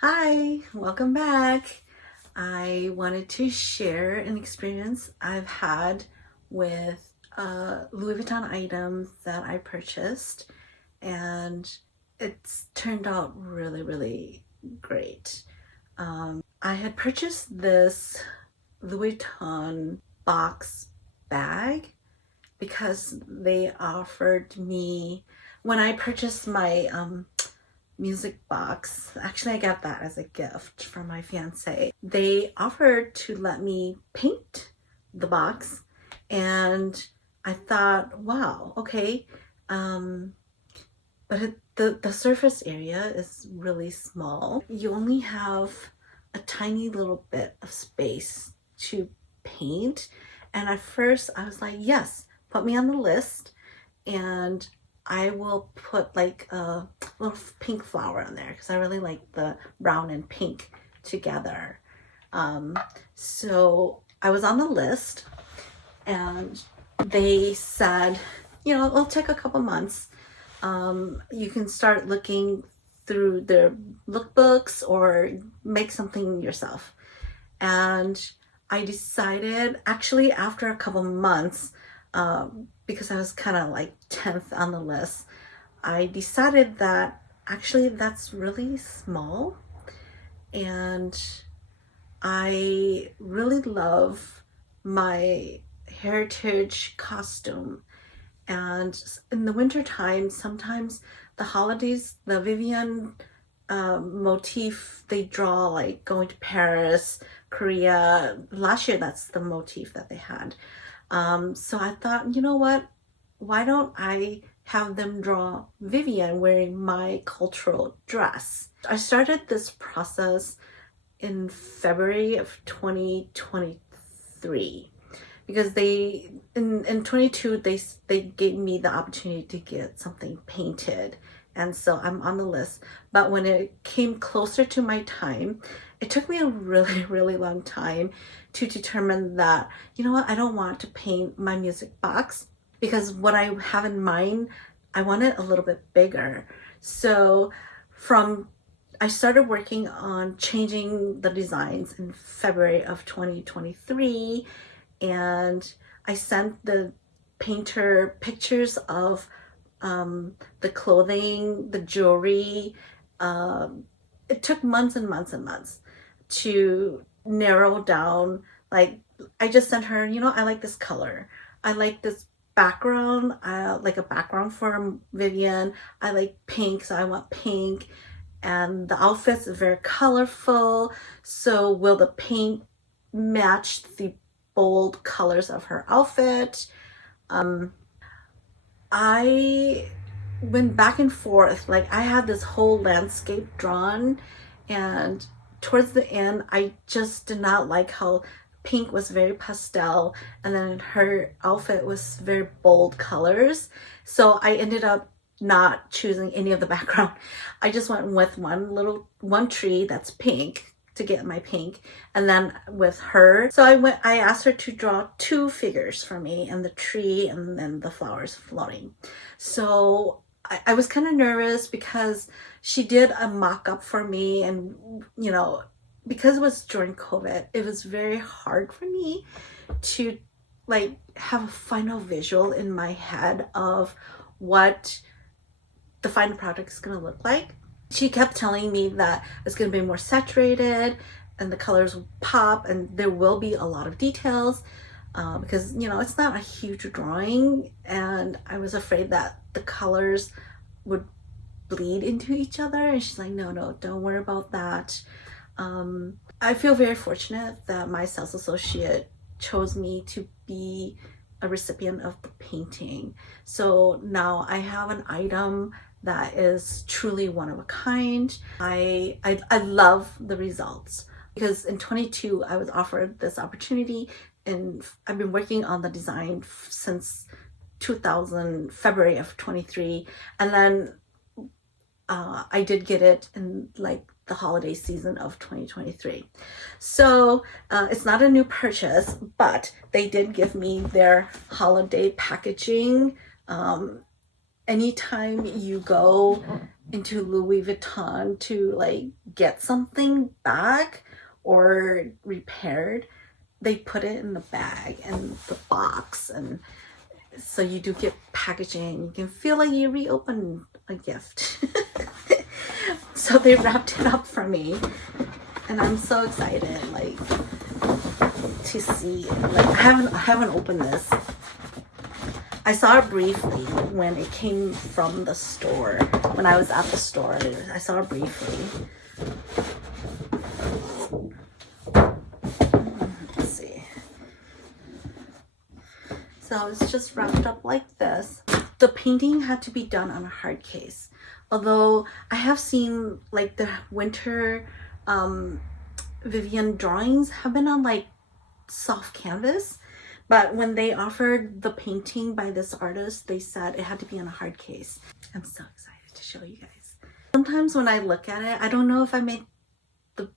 Hi, welcome back. I wanted to share an experience I've had with Louis Vuitton items that I purchased, and it's turned out really great. I had purchased this Louis Vuitton box bag because they offered me when I purchased my music box. Actually, I got that as a gift from my fiance. They offered to let me paint the box, and I thought, wow, okay. But the surface area is really small. You only have a tiny little bit of space to paint. And at first I was like, yes, put me on the list and I will put like a little pink flower on there because I really like the brown and pink together. So I was on the list and they said, it'll take a couple months. You can start looking through their lookbooks or make something yourself. And I decided, actually, after a couple months, because I was kind of like 10th on the list, I decided that actually that's really small. And I really love my heritage costume. And in the winter time, sometimes the holidays, the Vivian motif, they draw like going to Paris, Korea. Last year, that's the motif that they had. So I thought, you know what? Why don't I have them draw Vivian wearing my cultural dress? I started this process in February of 2023 because they in 22 they gave me the opportunity to get something painted, and so I'm on the list. But when it came closer to my time, it took me a really long time to determine that, you know what, I don't want to paint my music box because what I have in mind, I want it a little bit bigger. So from I started working on changing the designs in February of 2023, and I sent the painter pictures of the clothing, the jewelry. It took months and months to narrow down. Like, I just sent her, I like this color. I like this background. I like a background for Vivian. I like pink, so I want pink. And the outfits are very colorful. So will the paint match the bold colors of her outfit? I went back and forth. Like, I had this whole landscape drawn, and towards the end, I just did not like how pink was very pastel, and then her outfit was very bold colors. So I ended up not choosing any of the background. I just went with one tree that's pink to get my pink, and then with her, so I asked her to draw two figures for me, and the tree and then the flowers floating. So I was kind of nervous because she did a mock-up for me, and because it was during COVID, it was very hard for me to like have a final visual in my head of what the final product is going to look like. She kept telling me that it's going to be more saturated and the colors will pop and there will be a lot of details, because it's not a huge drawing, and I was afraid that the colors would bleed into each other. And she's like, no, don't worry about that. I feel very fortunate that my sales associate chose me to be a recipient of the painting. So now I have an item that is truly one of a kind. I love the results because in 22 I was offered this opportunity, and I've been working on the design since February of 23, and then I did get it in like the holiday season of 2023. So it's not a new purchase, but they did give me their holiday packaging. Anytime you go into Louis Vuitton to like get something back or repaired, they put it in the bag and the box, and so you do get packaging. You can feel like you reopen a gift. So they wrapped it up for me, and I'm so excited, like, to see it. Like, I haven't opened this. I saw it briefly when it came from the store. When I was at the store, I saw it briefly. Let's see. So it's just wrapped up like this. The painting had to be done on a hard case. Although I have seen like the winter Vivian drawings have been on like soft canvas. But when they offered the painting by this artist, they said it had to be on a hard case. I'm so excited to show you guys. Sometimes when I look at it, I don't know if I made the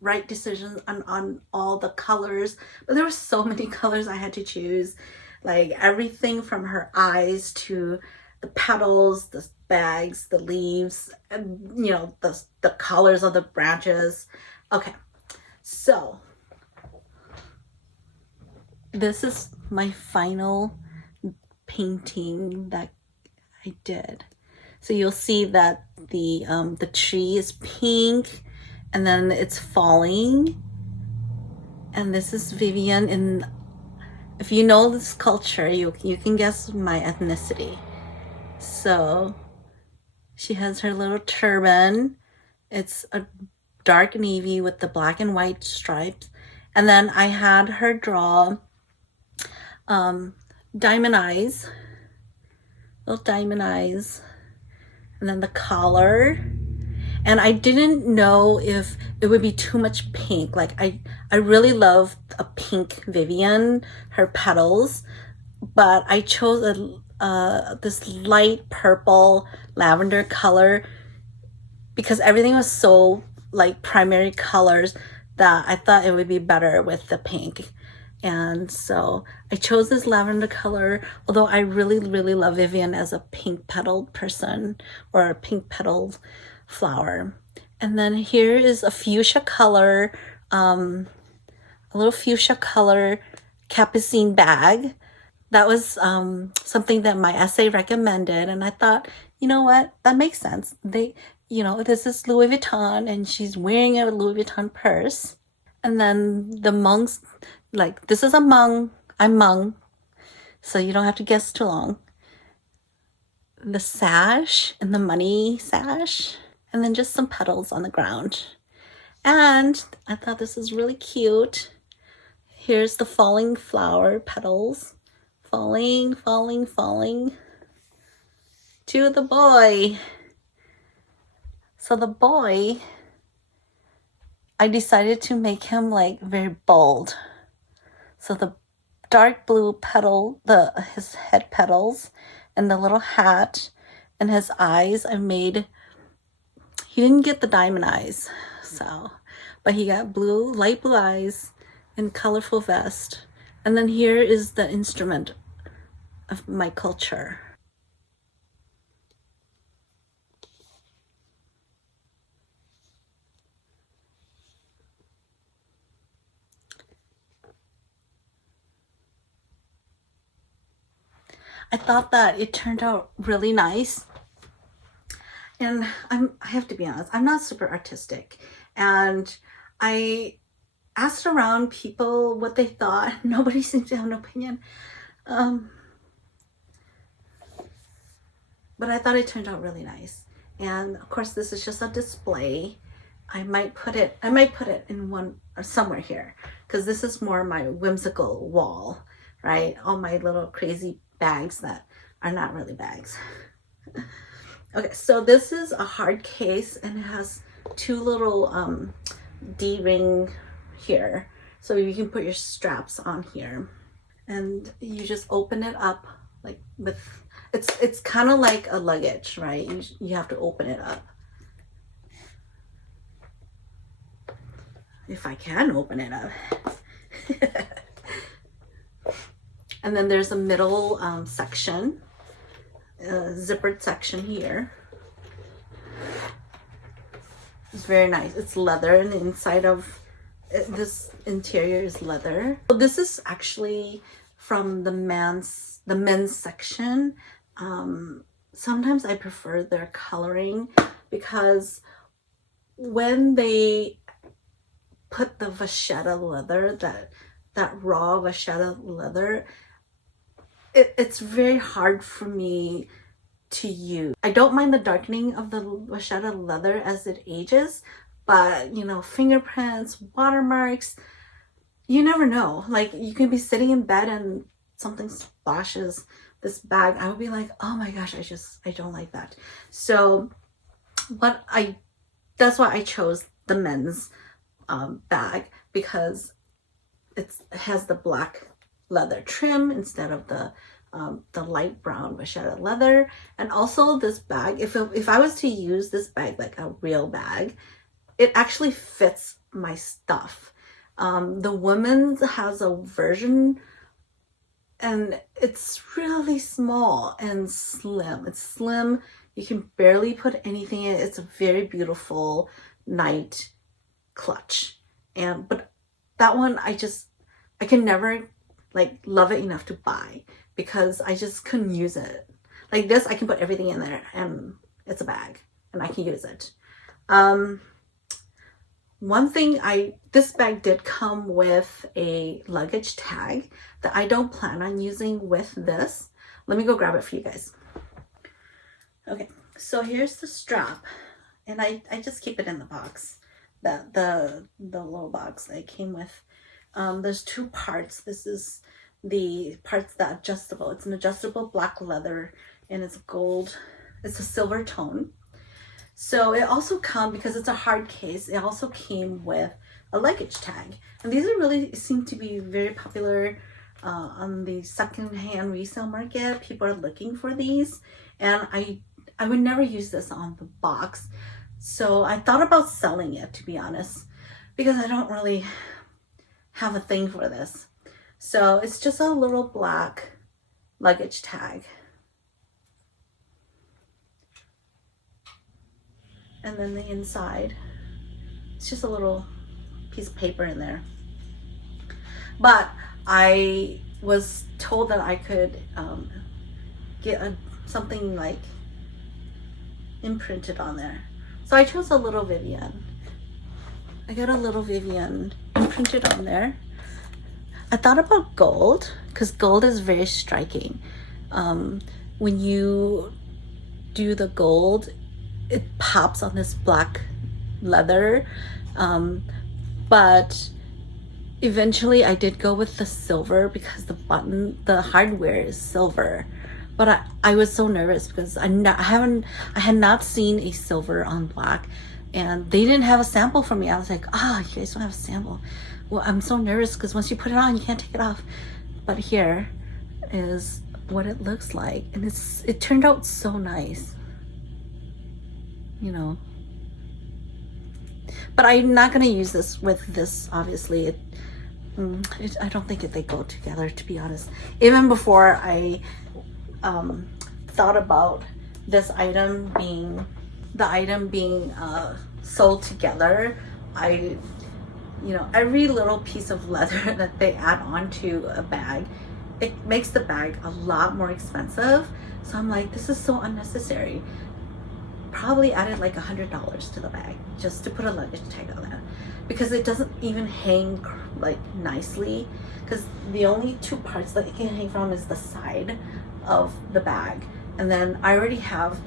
right decisions on all the colors, but there were so many colors I had to choose. Like everything from her eyes to the petals, the bags, the leaves, and you know, the colors of the branches. Okay, so this is my final painting that I did. So you'll see that the tree is pink, and then it's falling. And this is Vivian. And if you know this culture, you can guess my ethnicity. So she has her little turban. It's a dark navy with the black and white stripes. And then I had her draw diamond eyes, little diamond eyes, and then the collar. And I didn't know if it would be too much pink. Like I really love a pink Vivian, her petals, but I chose this light purple lavender color because everything was so like primary colors that I thought it would be better with the pink. And so I chose this lavender color, although I really, really love Vivian as a pink petaled person or a pink petaled flower. And then here is a fuchsia color, a little fuchsia color capucine bag. That was something that my essay recommended. And I thought, you know what, that makes sense. You know, this is Louis Vuitton and she's wearing a Louis Vuitton purse. And then the monks, like, this is a Hmong. I'm Hmong, so you don't have to guess too long. The sash and the money sash, and then just some petals on the ground. And I thought this is really cute. Here's the falling flower petals. Falling, falling, falling. To the boy. So the boy, I decided to make him like very bold. So the dark blue petal, his head petals, and the little hat, and his eyes, he didn't get the diamond eyes, so, but he got light blue eyes, and colorful vest. And then here is the instrument of my culture. I thought that it turned out really nice. And I have to be honest, I'm not super artistic. And I asked around people what they thought. Nobody seems to have an opinion. But I thought it turned out really nice. And of course, this is just a display. I might put it in one or somewhere here, because this is more my whimsical wall, right? All my little crazy bags that are not really bags. Okay, so this is a hard case and it has two little D-ring here, so you can put your straps on here, and you just open it up like with it's kind of like a luggage, right? You have to open it up. If I can open it up. And then there's a middle section, zippered section here. It's very nice. It's leather, and the inside of this interior is leather. So this is actually from the men's section. Sometimes I prefer their coloring because when they put the vachetta leather, that raw vachetta leather, it's very hard for me to use. I don't mind the darkening of the vachetta leather as it ages, but you know, fingerprints, watermarks, you never know. Like, you can be sitting in bed and something splashes this bag. I would be like, oh my gosh, I don't like that. So that's why I chose the men's bag, because it has the black leather trim instead of the light brown vachetta leather. And also this bag, if I was to use this bag like a real bag, it actually fits my stuff. The women's has a version and it's really small and slim. It's slim. You can barely put anything in it. It's a very beautiful night clutch. But that one, I can never like love it enough to buy, because I just couldn't use it. Like this, I can put everything in there and it's a bag and I can use it. One thing, this bag did come with a luggage tag that I don't plan on using with this. Let me go grab it for you guys. Okay, so here's the strap, and I just keep it in the box, the little box that it came with. There's two parts. This is the parts that adjustable. It's an adjustable black leather and it's gold. It's a silver tone. So it also because it's a hard case, it also came with a luggage tag. And these seem to be very popular on the secondhand resale market. People are looking for these, and I would never use this on the box. So I thought about selling it, to be honest, because I don't really have a thing for this. So it's just a little black luggage tag. And then the inside, it's just a little piece of paper in there. But I was told that I could get something like imprinted on there. So I chose a little Vivian. I got a little Vivian imprinted on there. I thought about gold, because gold is very striking. When you do the gold, it pops on this black leather. But eventually I did go with the silver because the hardware is silver. But I was so nervous because I had not seen a silver on black, and they didn't have a sample for me. I was like, you guys don't have a sample. Well, I'm so nervous because once you put it on, you can't take it off. But here is what it looks like, and it turned out so nice, you know. But I'm not gonna use this with this, obviously. I don't think they go together, to be honest. Even before I thought about this item being sold together, every little piece of leather that they add onto a bag, it makes the bag a lot more expensive. So I'm like, this is so unnecessary. Probably added like $100 to the bag just to put a luggage tag on that, because it doesn't even hang like nicely, because the only two parts that it can hang from is the side of the bag, and then I already have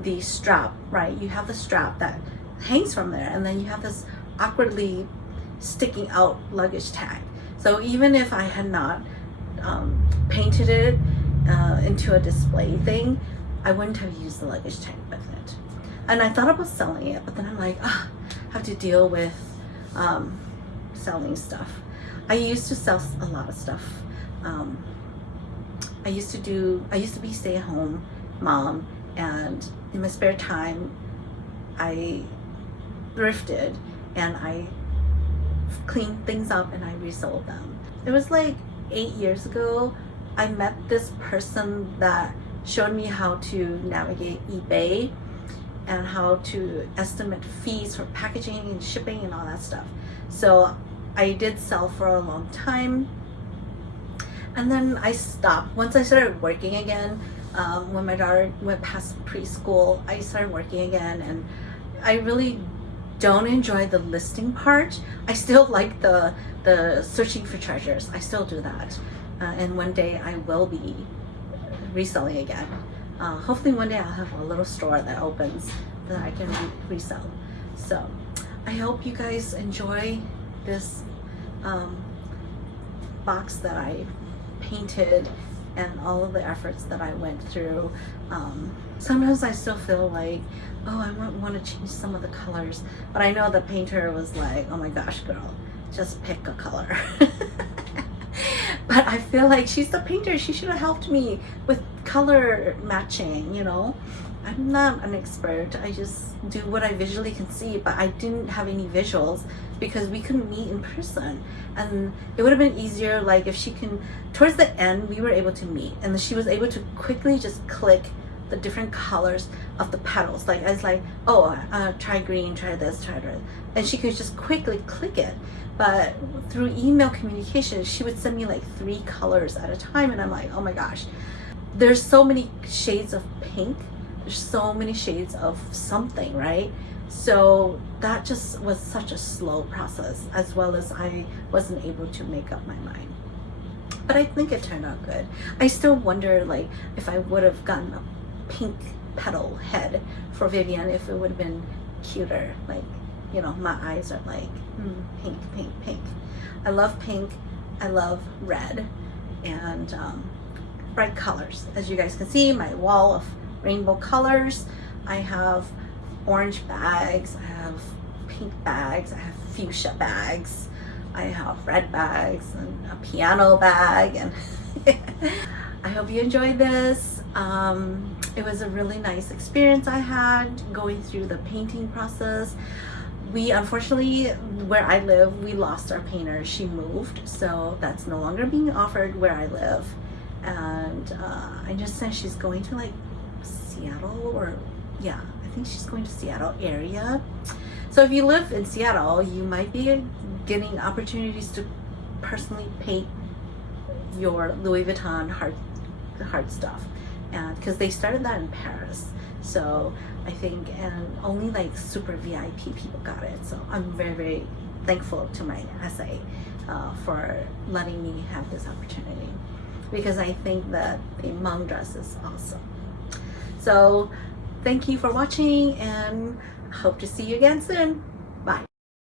the strap, right? You have the strap that hangs from there, and then you have this awkwardly sticking out luggage tag. So even if I had not painted it into a display thing, I wouldn't have used the luggage tag with it. And I thought about selling it, but then I'm like, I have to deal with selling stuff. I used to sell a lot of stuff. I used to be stay-at-home mom, and in my spare time I thrifted and I cleaned things up and I resold them. It was like 8 years ago. I met this person that showed me how to navigate eBay, and how to estimate fees for packaging and shipping and all that stuff. So I did sell for a long time, and then I stopped. Once I started working again, when my daughter went past preschool, I started working again, and I really don't enjoy the listing part. I still like the searching for treasures. I still do that, and one day I will be reselling again. Hopefully one day I'll have a little store that opens that I can resell. So I hope you guys enjoy this box that I painted and all of the efforts that I went through. Sometimes I still feel like, oh, I want to change some of the colors, but I know the painter was like, oh my gosh, girl, just pick a color. But I feel like she's the painter. She should have helped me with color matching, you know. I'm not an expert. I just do what I visually can see, but I didn't have any visuals because we couldn't meet in person. And it would have been easier, like if she can, towards the end, we were able to meet, and she was able to quickly just click the different colors of the petals. Like I was like, oh, try green, try this, try that. And she could just quickly click it. But through email communication, she would send me like 3 colors at a time. And I'm like, oh my gosh, there's so many shades of pink. There's so many shades of something, right? So that just was such a slow process, as well as I wasn't able to make up my mind. But I think it turned out good. I still wonder, like, if I would have gotten a pink petal head for Vivian, if it would have been cuter. Like, you know, my eyes are like, pink, pink, pink. I love pink. I love red and bright colors. As you guys can see, my wall of rainbow colors. I have orange bags, I have pink bags, I have fuchsia bags, I have red bags and a piano bag, and I hope you enjoyed this. It was a really nice experience I had going through the painting process. We unfortunately, where I live, we lost our painter. She moved, so that's no longer being offered where I live. And I just said she's going to like Seattle, or yeah, I think she's going to Seattle area. So if you live in Seattle, you might be getting opportunities to personally paint your Louis Vuitton hard stuff, and because they started that in Paris. So I think, and only like super VIP people got it. So I'm very, very thankful to my SA for letting me have this opportunity, because I think that the Hmong dress is awesome. So thank you for watching, and hope to see you again soon.